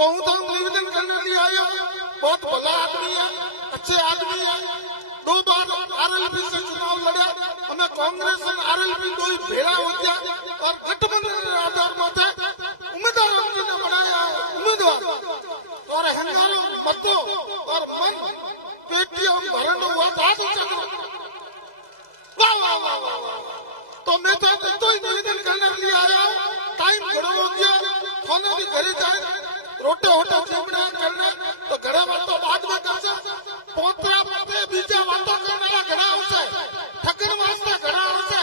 तो हूँ तो निवेदन करने लिए आया। बहुत भला आदमी है, अच्छे आदमी है। 2 बार आरएलपी से चुनाव लड़ा। हमें कांग्रेस और आरएलपी दो ही भेड़ा हो गया और गठबंधन के आधार पर उम्मीदवार ने बनाया उम्मीदवार और हंगामा मतों और मन पेटीएम भरण हुआ था। वाह वाह वाह वाह। तो मैं तो ही निवेदन करने के लिए आया हूँ। टाइम घड़ो हो गया, खाना भी घरे जाए, रोटे होटे चिमड़ा करना तो घड़ा वातो बाद में करसे पोतरा पोते बीजा वातो करना घड़ा होसे ठगन वास्ते घड़ा होसे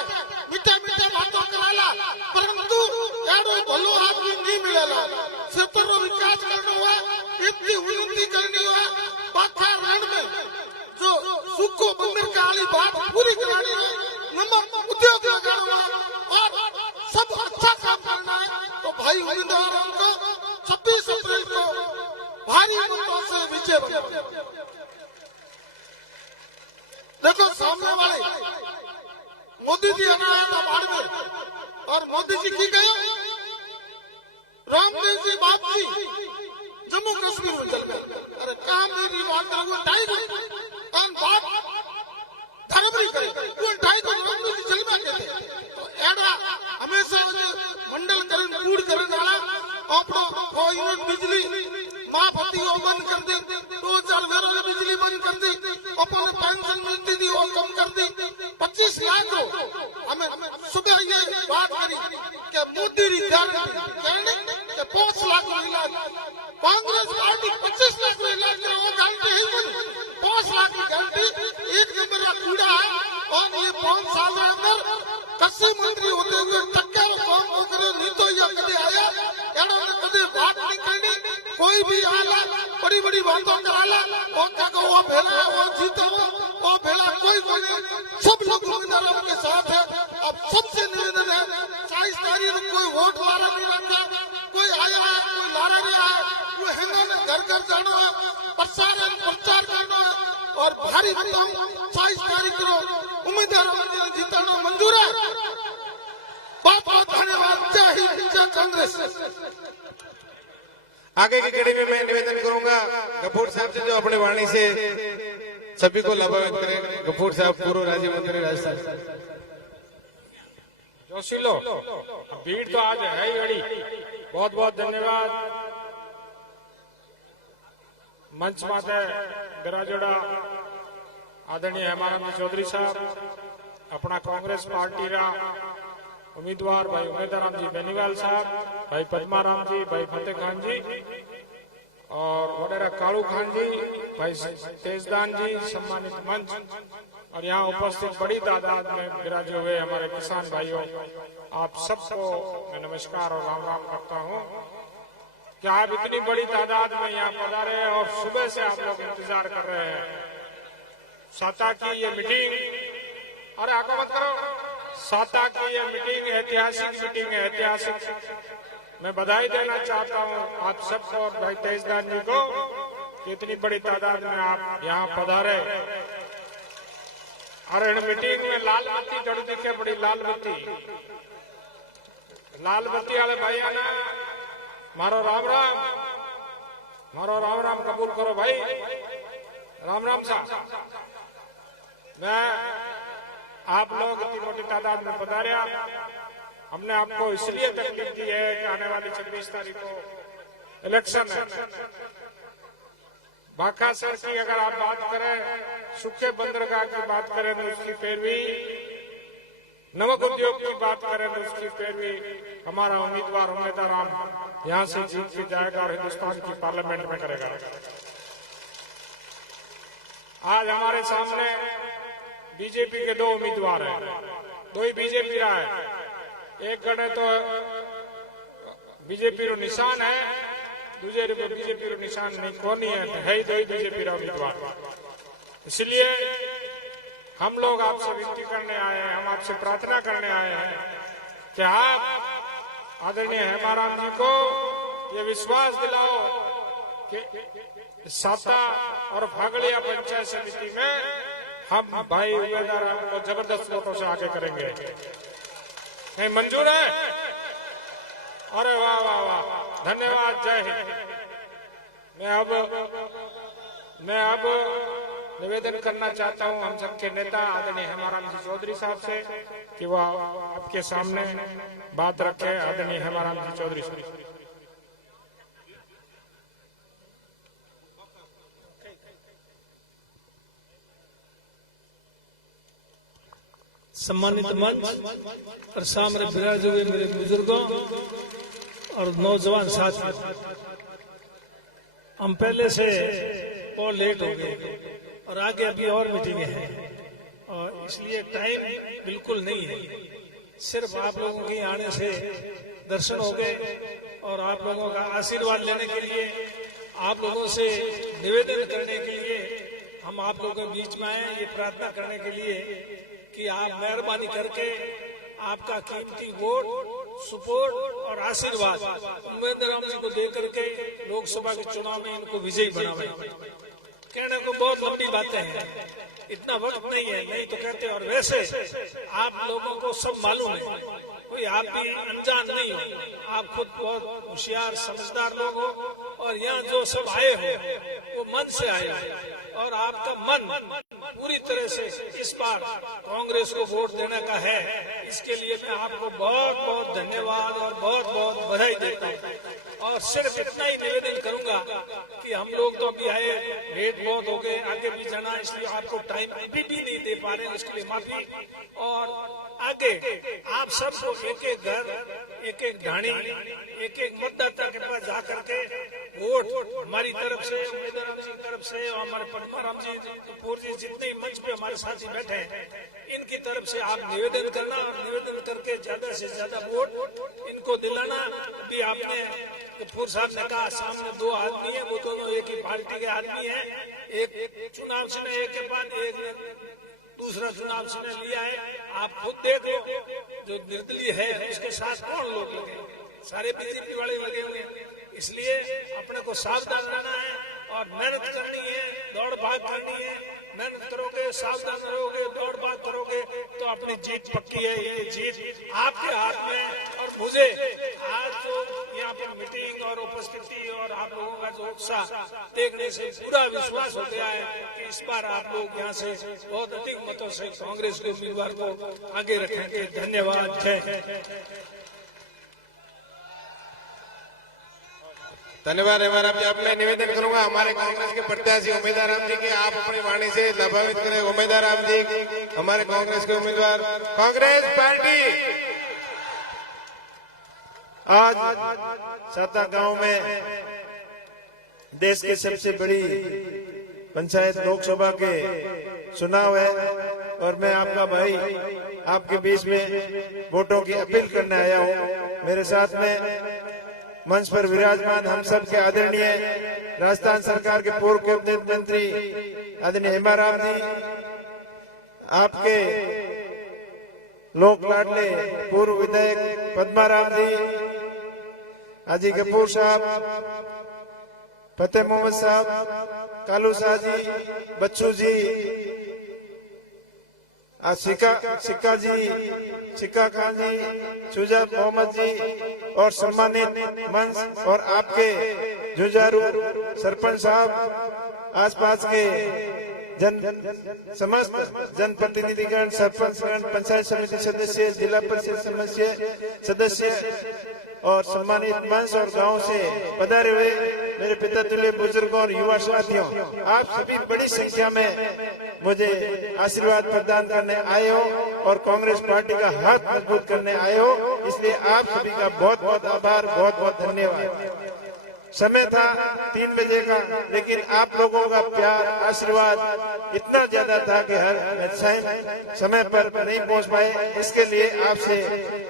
मीठा मीठा वातो कराला परंतु एडो भलो आदमी नहीं मिलेला। क्षेत्र विकास करना हुआ, इतनी उन्नति करनी हुआ, पाखा रण में जो सुखो बंदर का वाली बात पूरी करानी है, नमक उद्योग लगाना हुआ और सब अच्छा काम करना है। तो भाई उम्मीदवारों को 26 अप्रैल को भारी मतों से विजय। देखो सामने वाले मोदी जी आया था बाड़मेर और मोदी जी की गए रामदेव जी बाप जी जम्मू कश्मीर में चल गए। अरे काम मेरी बात करो ढाई कान बाप धर्मरी करे वो ढाई को रामदेव जी चल में कहते। तो एड़ा हमेशा मंडल करण कूड़ करण वाला अपनो कोई बिजली माँ पति वो बंद कर दे, 2000 वेरों बिजली बंद कर दी, अपन पेंशन मिलती थी वो कम कर दी। 25 लाख को हमें सुबह ये बात करी कि मोदी री गारंटी कि 5 लाख का इलाज कांग्रेस पार्टी 25 लाख का इलाज करे वो गारंटी है नहीं। 5 लाख की गारंटी एक नंबर का कूड़ा है और ये 5 साल के अंदर कृषि मंत्री होते हुए टक्कर काम करे नहीं तो ये कभी आया कभी बात नहीं करनी। कोई भी आला बड़ी बड़ी बातों कराला और क्या वो भेला वो जीतो वो भेला कोई नहीं। सब लोग उम्मीदवारों के साथ है। अब सबसे निवेदन है 22 तारीख को कोई वोट लारा नहीं रखा, कोई आया है कोई लारा नहीं आया, वो हिंदू में घर घर जाना है, प्रचार करना है और भारी मतों 22 तारीख को उम्मीदवारों जीतना मंजूर है। बहुत बहुत धन्यवाद। जय हिंद, जय कांग्रेस। आगे की कड़ी में मैं निवेदन करूंगा गफूर साहब से जो अपनी वाणी से सभी को लाभान्वित करें। गफूर साहब पूर्व राज्य मंत्री राजस्थान। जोशी लो भीड़ तो आज है ही बड़ी। बहुत बहुत धन्यवाद। मंच माते गराजोड़ा आदरणीय हेमानंद चौधरी साहब, अपना कांग्रेस पार्टी रा उम्मीदवार भाई उमेदराम जी बेनीवाल साहब, भाई पद्माराम जी, भाई फतेह खान जी और वडेरा कालू खान जी, भाई तेजदान जी, सम्मानित मंच और यहाँ उपस्थित बड़ी तादाद में विराजे हुए हमारे किसान भाइयों, आप सबको मैं नमस्कार और राम राम करता हूँ कि आप इतनी बड़ी तादाद में यहाँ पधारे हैं और सुबह से आप लोग इंतजार कर रहे हैं। साता की ये मीटिंग, अरे आगे मत करो, साता की ये मीटिंग ऐतिहासिक मीटिंग है, ऐतिहासिक। मैं बधाई देना चाहता हूँ आप सबको और भाई तेजदान जी को कि इतनी बड़ी तादाद में आप यहाँ पधारे। और इन मीटिंग में लाल बत्ती जड़ दिखे, बड़ी लाल बत्ती वाले भैया ने मारो राम राम कबूल करो भाई, राम राम साहब। मैं आप लोग इतनी मोटी तादाद में पधारे, हमने आपको इसलिए तकलीफ दी है कि आने वाली 26 तारीख को इलेक्शन है। बाकासर की अगर आप बात करें, सूखे बंदरगाह की बात करें तो उसकी पैरवी, नमक उद्योग की बात करें तो उसकी पैरवी हमारा उम्मीदवार उमेदराम यहाँ से जीत के जाएगा और हिंदुस्तान की पार्लियामेंट में करेगा। आज हमारे सामने बीजेपी के 2 उम्मीदवार हैं, 2 ही बीजेपी रहा है। एक गणे तो बीजेपी रो निशान है, दूसरे रो बीजेपी रो निशान नहीं कोनी है ही 2 ही बीजेपी रा उम्मीदवार। इसलिए हम लोग आपसे विनती करने आए हैं, हम आपसे प्रार्थना करने आए हैं कि आप आदरणीय हेमाराम जी को ये विश्वास दिलाओ कि साता और फागड़िया पंचायत समिति में हम भाई उम्मीदवार को जबरदस्त वोटों से आगे करेंगे। नहीं मंजूर है? अरे वाह वाह वाह, धन्यवाद। जय हिंद। मैं अब निवेदन करना चाहता हूं हम सबके नेता आदरणीय हेमाराम जी चौधरी साहब से कि वह आपके सामने बात रखे। आदरणीय हेमाराम जी चौधरी साहब। सम्मानित मंच और सामने विराज हुए मेरे बुजुर्गों और नौजवान साथी, हम पहले से और लेट हो गए और आगे अभी और मीटिंगें हैं और इसलिए टाइम बिल्कुल नहीं है। सिर्फ आप लोगों के आने से दर्शन हो गए और आप लोगों का आशीर्वाद लेने के लिए, आप लोगों से निवेदन करने के लिए हम आप लोगों के बीच में आए, ये प्रार्थना करने के लिए कि आप मेहरबानी करके आपका कीमती वोट, सपोर्ट और आशीर्वाद उम्मीदवार जी को दे करके लोकसभा के चुनाव में इनको विजयी बनावे। कहने को बहुत लंबी बातें हैं, इतना वक्त नहीं है, नहीं तो कहते। और वैसे आप लोगों को सब मालूम है, कोई आप भी अनजान नहीं हो, आप खुद बहुत होशियार समझदार लोग हो और यहाँ जो सब आए हो वो मन से आए हो और आपका मन पूरी तरह से इस बार कांग्रेस को वोट देने का है। इसके लिए मैं आपको बहुत बहुत धन्यवाद और बहुत बहुत बधाई देता हूँ। और सिर्फ इतना ही निवेदन करूंगा कि हम लोग तो अभी आए, लेट बहुत हो गए, आगे भी जाना, इसलिए आपको टाइम अभी भी नहीं दे पा रहे हैं, इसके लिए माफी। और आगे आप सबको एक एक घर, एक एक ढाणी, एक एक मतदाता के पास जा करके वोट हमारी तरफ से, उम्मीदवार जी की तरफ से और हमारे पद्माराम जी, कपूर जी, जितने मंच पे हमारे साथी बैठे हैं, इनकी तरफ से आप निवेदन करना और निवेदन करके ज्यादा से ज्यादा वोट इनको दिलाना। अभी आपने कपूर साहब ने कहा सामने दो आदमी है, वो दोनों एक ही पार्टी के आदमी है, एक चुनाव से एक के बाद एक दूसरा चुनाव से लिया है। आप खुद देख लो, जो निर्दलीय है उसके साथ कौन लोग लगे, सारे बीजेपी वाले लगे हुए हैं। इसलिए अपने को सावधान रहना है और मेहनत करनी है, दौड़ भाग करनी है। मेहनत करोगे, सावधान रहोगे, दौड़ भाग करोगे तो अपनी जीत पक्की है। ये जीत आपके हाथ में। और मुझे आज जो यहाँ पर मीटिंग और उपस्थिति और आप लोगों का जो उत्साह देखने से पूरा विश्वास हो गया है कि इस बार आप लोग यहाँ से बहुत अधिक मतों से कांग्रेस के उम्मीदवार को आगे रखेंगे। धन्यवाद। जय धन्यवाद हेमाराम जी। अब मैं निवेदन करूंगा हमारे कांग्रेस के प्रत्याशी उम्मीदवार राम जी की आप अपनी वाणी से लाभान्वित करें। उम्मीदवार राम जी, हमारे कांग्रेस के उम्मीदवार। कांग्रेस पार्टी आज साता गांव में देश की सबसे बड़ी पंचायत लोकसभा के चुनाव है और मैं आपका भाई आपके बीच में वोटों की अपील करने आया हूं। मेरे साथ में मंच पर विराजमान हम सब के आदरणीय राजस्थान सरकार के पूर्व कैबिनेट मंत्री आदरणीय हेमाराम जी, आपके लोक लाडले पूर्व विधायक पद्माराम जी, हाजी कपूर साहब, फतेह मोहम्मद साहब, कालू शाह जी, बच्चू जी, सिक्का जी, सिक्का खान जी, शुजात मोहम्मद जी और सम्मानित मंच और आपके जुझारू सरपंच साहब, आसपास के समस्त जनप्रतिनिधिगण, सरपंचगण, पंचायत समिति सदस्य, जिला परिषद सदस्य और सम्मानित मंच और गांव से पधारे हुए मेरे पिता तुल्य बुजुर्गों और युवा साथियों, आप सभी बड़ी संख्या में मुझे आशीर्वाद प्रदान करने आए हो और कांग्रेस पार्टी का हाथ मजबूत करने आए हो, इसलिए आप सभी का बहुत बहुत आभार, बहुत बहुत धन्यवाद। समय था 3 बजे का, लेकिन आप लोगों का प्यार, आशीर्वाद इतना ज्यादा था कि हर समय पर नहीं पहुंच पाए। इसके लिए आपसे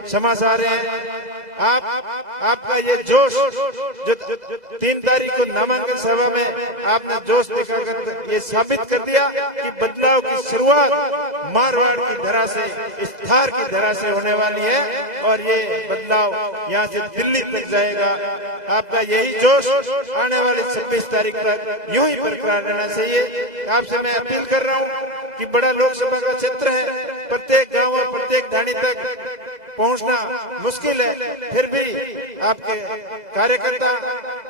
क्षमा चाह रहे हैं। आपका ये जोश जो 3 तारीख को नामांकन सभा में आपने जोश दिखाकर ये साबित कर दिया कि बदलाव की शुरुआत मारवाड़ की धरा से, इस थार की धरा से होने वाली है और ये बदलाव यहाँ से दिल्ली तक जाएगा। आपका यही जोश आने वाली 26 तारीख तक यूं ही बरकरार रहना चाहिए। आपसे मैं अपील कर रहा हूँ कि बड़ा लोकसभा का क्षेत्र है, प्रत्येक गांव और प्रत्येक ढाणी तक पहुंचना मुश्किल है, फिर भी आपके कार्यकर्ता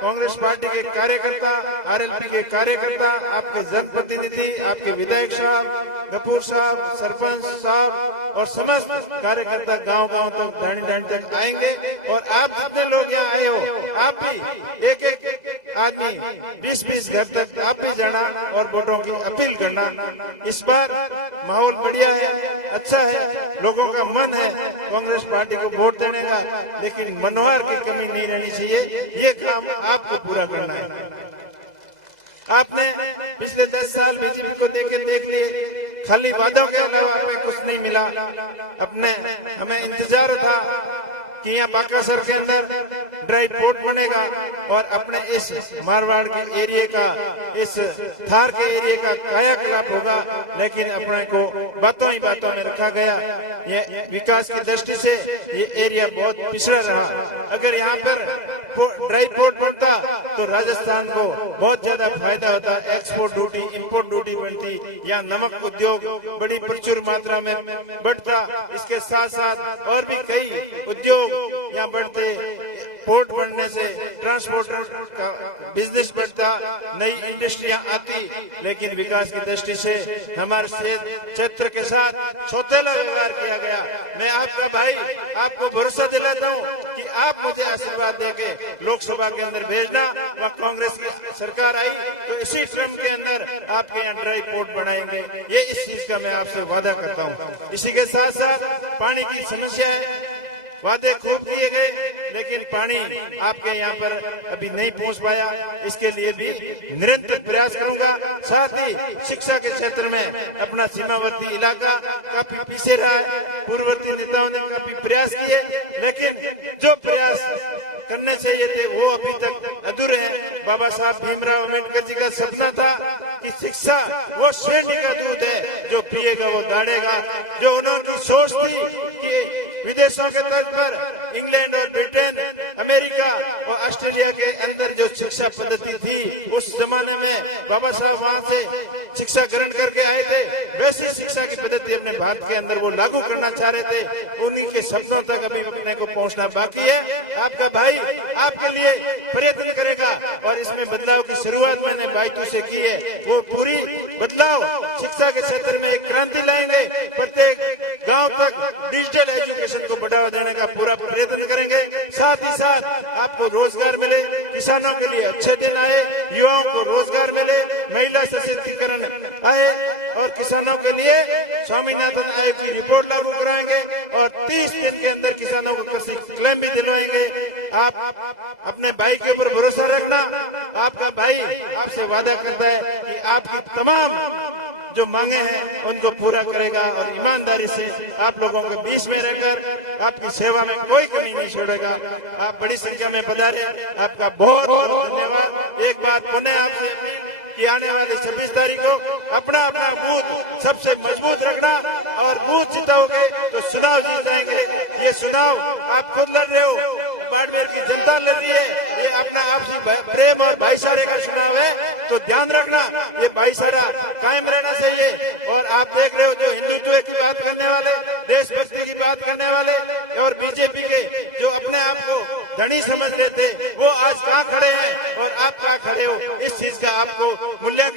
कांग्रेस पार्टी के कार्यकर्ता, आरएलपी के कार्यकर्ता, आपके जनप्रतिनिधि, आपके विधायक साहब, गफूर साहब, सरपंच साहब और समस्त कार्यकर्ता गांव-गांव तक, ढाणी-ढाणी तक आएंगे। और आप जितने लोग यहाँ आए हो, आप भी एक एक आदमी 20-20 घर तक आप भी जाना और वोटों की अपील करना। इस बार माहौल बढ़िया है, अच्छा है, लोगों का मन है कांग्रेस पार्टी को वोट देने का, लेकिन मनोहर की कमी नहीं रहनी चाहिए। ये काम आपको पूरा करना है। आपने पिछले 10 साल बीजेपी को देख लिए, खाली वादों के अलावा हमें कुछ नहीं मिला। हमें इंतजार था कि यहाँ बाकासर के अंदर ड्राई पोर्ट बनेगा और अपने इस मारवाड़ के एरिया का, इस थार के एरिया का कायाकल्प होगा, लेकिन अपने को बातों ही बातों में रखा गया। ये विकास की दृष्टि से ये एरिया बहुत पिछड़ा रहा। अगर यहाँ पर ड्राई पोर्ट बनता तो राजस्थान को बहुत ज्यादा फायदा होता, एक्सपोर्ट ड्यूटी, इंपोर्ट ड्यूटी बनती, या नमक उद्योग बड़ी प्रचुर मात्रा में बढ़ता। इसके साथ साथ और भी कई उद्योग यहाँ बढ़ते, पोर्ट बढ़ने से ट्रांसपोर्टर का बिजनेस बढ़ता, नई इंडस्ट्रियां आती। लेकिन विकास की दृष्टि से हमारे क्षेत्र के साथ सौतेला व्यवहार किया गया। मैं आपका भाई, आपको भरोसा दिलाता हूँ कि आप मुझे आशीर्वाद देके लोकसभा के अंदर भेजना। वहाँ कांग्रेस की सरकार आई तो इसी टर्म के अंदर आपके यहाँ ड्राई पोर्ट बनाएंगे। ये इस चीज का मैं आपसे वादा करता हूँ। इसी के साथ साथ पानी की समस्या है, वादे खूब किए गए, लेकिन पानी आपके यहाँ पर अभी नहीं पहुँच पाया। इसके लिए भी निरंतर प्रयास करूंगा। साथ ही शिक्षा के क्षेत्र में अपना सीमावर्ती इलाका काफी पीछे रहा है। पूर्ववर्ती नेताओं ने काफी प्रयास किए, लेकिन जो प्रयास करने चाहिए थे वो अभी तक अधूरे हैं। बाबा साहब भीमराव अम्बेडकर जी का सपना था कि शिक्षा वो श्रेणी का दूध है, जो पिएगा वो दाढ़ेगा। जो उन्होंने सोच थी कि विदेशों के तर्ज पर इंग्लैंड और ब्रिटेन, अमेरिका और ऑस्ट्रेलिया के अंदर जो शिक्षा पद्धति थी, उस जमाने में बाबा साहब वहाँ से शिक्षा ग्रहण करके आए थे, वैसी शिक्षा की पद्धति अपने भारत के अंदर वो लागू करना चाह रहे थे। उन्हीं के सपनों तक अभी अपने को पहुँचना बाकी है। आपका भाई आपके लिए प्रयत्न करेगा और इसमें बदलाव की शुरुआत मैंने भाई से की है। वो पूरी बदलाव शिक्षा के क्षेत्र में एक क्रांति लाएंगे। प्रत्येक गांव तक डिजिटल एजुकेशन को बढ़ावा देने का पूरा प्रयत्न करेंगे। साथ ही साथ आपको रोजगार मिले, किसानों के लिए अच्छे दिन आए, युवाओं को रोजगार मिले, महिला सशक्तिकरण आए और किसानों के लिए स्वामीनाथन आयोग की रिपोर्ट लागू कराएंगे और 30 दिन के अंदर किसानों को कृषि क्लेम भी दिलवाएंगे। आप अपने भाई के ऊपर भरोसा रखना। आपका भाई आपसे वादा करता है कि आपकी तमाम जो मांगे हैं उनको पूरा करेगा और ईमानदारी से आप लोगों के बीच में रहकर आपकी सेवा में कोई कमी नहीं छोड़ेगा। आप बड़ी संख्या में पधारे, आपका बहुत बहुत धन्यवाद। एक बात पुनः आपसे अपील कि आने वाली 26 तारीख को अपना अपना बूथ सबसे मजबूत रखना और बूथ जिताओगे तो चुनाव जीत जाएंगे। ये चुनाव आप खुद लड़ रहे हो, बाड़मेर की जनता लड़ रही है। ये अपना आपसी प्रेम और भाईचारे का चुनाव है, तो ध्यान रखना ये भाईचारा कायम रहना चाहिए। और आप देख रहे हो जो हिंदुत्व की बात करने वाले, देशभक्ति की बात करने वाले और बीजेपी के जो अपने आप को धनी समझ रहे थे, वो आज कहाँ खड़े हैं और आप कहाँ खड़े हो, इस चीज का आपको मूल्यांकन